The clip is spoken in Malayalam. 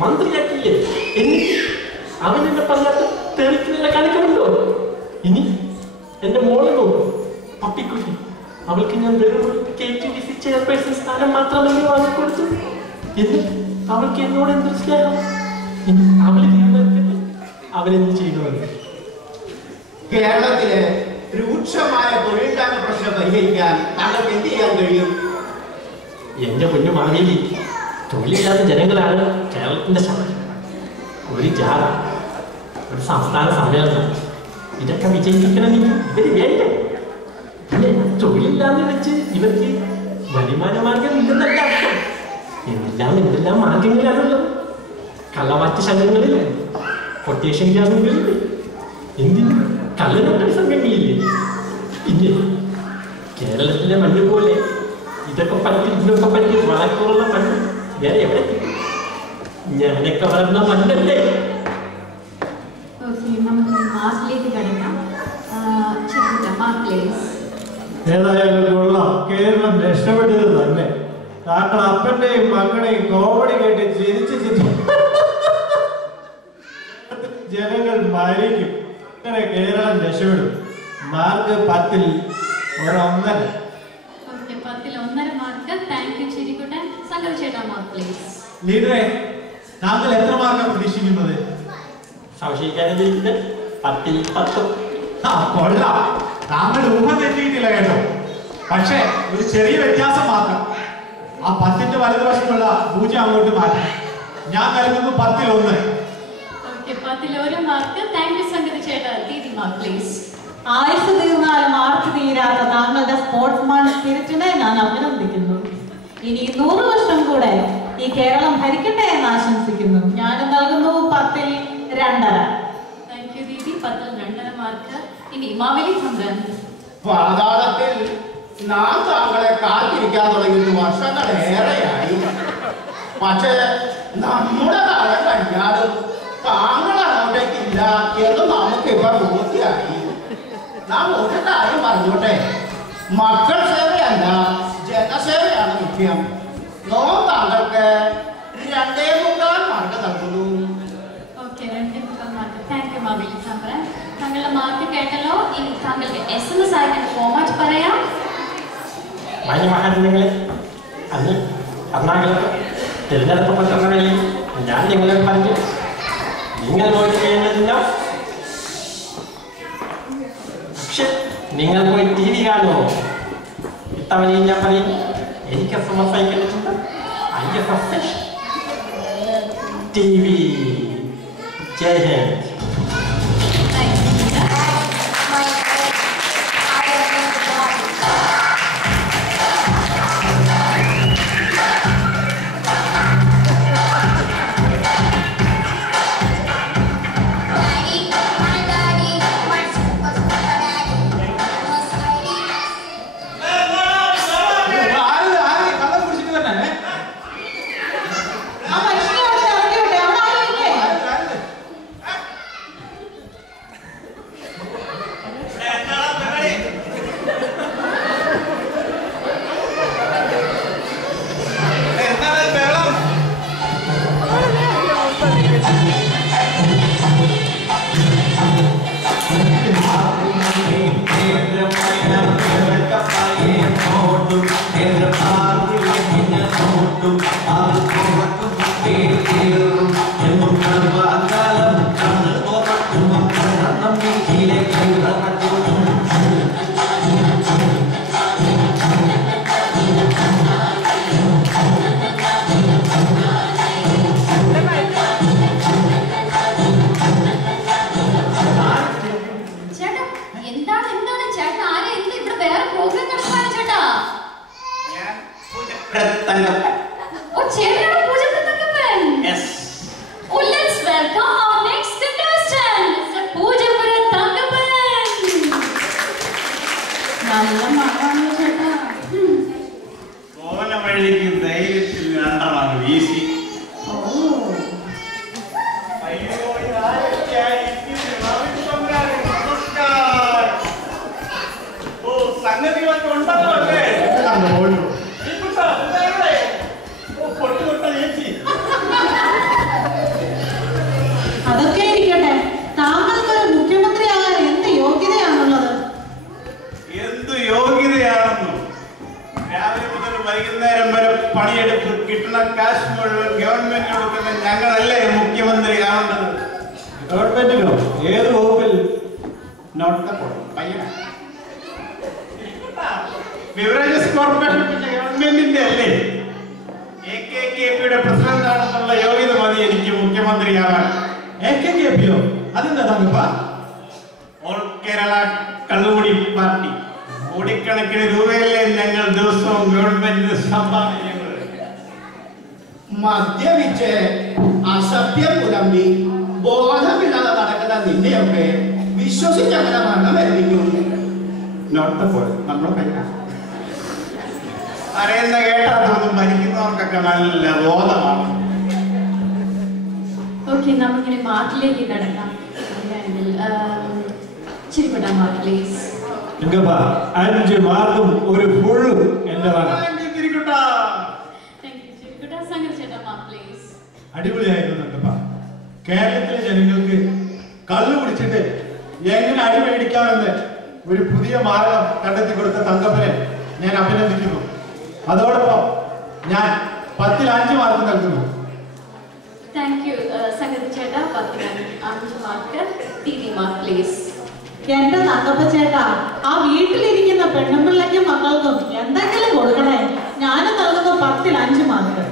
മന്ത്രിയാക്കില്ലേ? എന്നിട്ട് അവൻ എന്നെ പറയാത്ത തെറിക്കുന്ന കാണിക്കുന്നുണ്ടോ? ഇനി എന്റെ മോളെ നോക്കും, പപ്പിക്കുട്ടി. അവൾക്ക് ഞാൻ വെറും KTDC ചെയർപേഴ്സൺ സ്ഥാനം മാത്രമല്ലേ വാങ്ങിക്കൊടുത്തു. എന്ന് അവൾക്ക് എന്നോട് എന്തൊരു സ്നേഹം. ഇനി അവള് തീരുമാനിക്കട്ടെ അവനെന്ത് ചെയ്യണമെന്ന്. കേരളത്തിലെ രൂക്ഷമായ തൊഴിലില്ലായ്മ പ്രശ്നം പരിഹരിക്കാൻ താങ്കൾക്ക് എന്ത് ചെയ്യാൻ കഴിയും? എന്റെ കുഞ്ഞു മാവേലി, തൊഴിലില്ലാത്ത ജനങ്ങളാണ് കേരളത്തിന്റെ ശബ്ദം. ഒരു ജാഥ, ഒരു സംസ്ഥാന സമ്മേളനം, ഇതൊക്കെ വിജയിപ്പിക്കണമെങ്കിൽ ഇവര് വേണ്ടേ? അല്ലെ, തൊഴിലില്ലാന്ന് വെച്ച് ഇവർക്ക് വരുമാന മാർഗം ഇല്ലെന്നല്ല അർത്ഥം. എന്തെല്ലാം മാർഗങ്ങളാണുള്ളത്. കള്ളമാറ്റ സംഘങ്ങളില്ലേ, കൊട്ടേഷൻ ഗ്യാങ്ങുകളില്ലേ, എന്തിന് കള്ളനോട്ടൽ സംഘങ്ങളില്ലേ. പിന്നെ കേരളത്തിലെ മണ്ണ് പോലെ ഇതൊക്കെ പറ്റി വളർത്തുള്ള മണ്ണ് വേറെ എവിടെ കിട്ടും? ഞാനൊക്കെ വളർന്ന മണ്ണല്ലേ. ഏതായാലും കൊള്ളാം, കേരളം രക്ഷപ്പെട്ടത് തന്നെ. താങ്കൾ അപ്പന്റെയും മക്കളെയും കോമഡി കേട്ട് ചിരിച്ച് ജനങ്ങൾ മരിക്കും. അങ്ങനെ കേരളം രക്ഷപ്പെടും. മാർക്ക് 10ൽ 1.5. ലീഡറെ, താങ്കൾ എത്ര മാർക്കാണ് പ്രതീക്ഷിക്കുന്നത്? സംശയിക്കാതെ 10ൽ 10. കൊള്ളാം, താങ്കൾ ഊഹ തെറ്റിയിട്ടില്ല കേട്ടോ. പക്ഷേ ഒരു ചെറിയ വ്യത്യാസം മാത്രം. ആ 10ന്റെ വലതുവശമുള്ള 0 അങ്ങോട്ട് മാറ്റാം. ഞാൻ നൽകുന്നു 10ൽ 1. ആയുസ് തീർന്നാലും മാർക്ക് തീരാത്ത താങ്കളുടെ സ്പോർട്സ്മാൻ സ്പിരിറ്റിനെ ഞാൻ അഭിനന്ദിക്കുന്നു. ഇനി 100 വർഷം കൂടെ ഈ കേരളം ഭരിക്കട്ടെ എന്ന് ആശംസിക്കുന്നു. ഞാൻ നൽകുന്നു 10ൽ 2.5. പാതാളത്തിൽ നാം താങ്കളെ കാത്തിരിക്കാൻ തുടങ്ങിയിട്ട് വർഷങ്ങളേറെയായി. പക്ഷേ നമ്മുടെ കാലം കഴിഞ്ഞാലും താങ്കൾ അങ്ങോട്ടേക്കില്ല എന്ന് നമുക്ക് ഇവ ബോധ്യായി. നാം ഒരു കാര്യം പറഞ്ഞോട്ടെ, മക്കൾ സേവയല്ല ജനസേവയാണ് മുഖ്യം. താങ്കൾക്ക് 2.25 മാർക്ക് നൽകുന്നു. താങ്കളുടെ മാർക്ക് കേട്ടല്ലോ. ഇനി താങ്കൾക്ക് SMS അയക്കുന്ന ഫോമാറ്റ് പറയാം. മാന്യമഹാജനങ്ങളെ, അന്ന് എറണാകുളത്ത് തിരഞ്ഞെടുപ്പ് പത്രങ്ങളിൽ ഞാൻ നിങ്ങളെ പറഞ്ഞു, നിങ്ങൾ വോട്ട് ചെയ്യേണ്ടതില്ല. പക്ഷെ നിങ്ങൾ പോയി TV കാണുമോ? ഇത്തവണയും ഞാൻ പറയും, എനിക്ക് SMS അയക്കേണ്ടതുണ്ട്. IFF TV. ജയ് ഹിന്ദ്. ഞങ്ങളല്ലേ മുഖ്യമന്ത്രി ആവേണ്ടത്? ഗവൺമെന്റിനോ? ഏത് വകുപ്പിൽ? ബിവറേജസ് കോർപ്പറേഷൻ പിന്നെ ഗവൺമെന്റിന്റെ അല്ലേ? AKKP-യുടെ പ്രസിഡന്റ് ആണെന്നുള്ള യോഗ്യത മതി എനിക്ക് മുഖ്യമന്ത്രിയാവാൻ. AKKP-യോ? അതെന്താ തങ്കപ്പ? ഓൾ കേരള കള്ളുകുടി പാർട്ടി. കോടിക്കണക്കിന് രൂപയല്ലേ ഞങ്ങൾ ദിവസവും ഗവൺമെന്റിന് സംഭാവന ചെയ്യുന്നത്. മദ്യപിച്ച് അസഭ്യം പുലമ്പി ബോധമില്ലാതെ നടക്കുന്ന നിന്നെയൊക്കെ വിശ്വസിച്ചങ്ങനെ മരണം ഏൽപ്പിക്കും. നമ്മളെ അറിയുന്ന കേട്ടാത്തൊന്നും ഭരിക്കുന്നവർക്കൊക്കെ നല്ല ബോധമാണ്. ഓക്കെ, നമുക്കിനി മാർക്കിലേക്ക് കിടക്കാം. ചിരിപ്പെടാ മാർക്ക് പ്ലീസ്. 5 മാർക്കും ഒരു ഫുള്ളും എന്റെ വക. അടിപൊളിയായിരുന്നു തങ്കപ്പ. കേരളത്തിലെ ജനങ്ങൾക്ക് കള്ളു കുടിച്ചിട്ട് എങ്ങനെ അടി മേടിക്കാമെന്ന് ഒരു പുതിയ മാർഗം കണ്ടെത്തി കൊടുത്ത തങ്കപ്പനെ ഞാൻ അഭിനന്ദിക്കുന്നു. അതോടൊപ്പം ഞാൻ 10ൽ 5 മാർക്ക് നൽകുന്നു. താങ്ക് യു സംഗതി ചേട്ടാ. 10ൽ 5 മാർക്ക്. TV mark please. എന്റെ തങ്കപ്പ ചേട്ടാ, ആ വീട്ടിലിരിക്കുന്ന പെണ്ണുപിള്ളയ്ക്കും മക്കൾക്കും എന്തെങ്കിലും കൊടുക്കണേ. ഞാനും നൽകുന്നു 10ൽ 5 മാർക്ക്.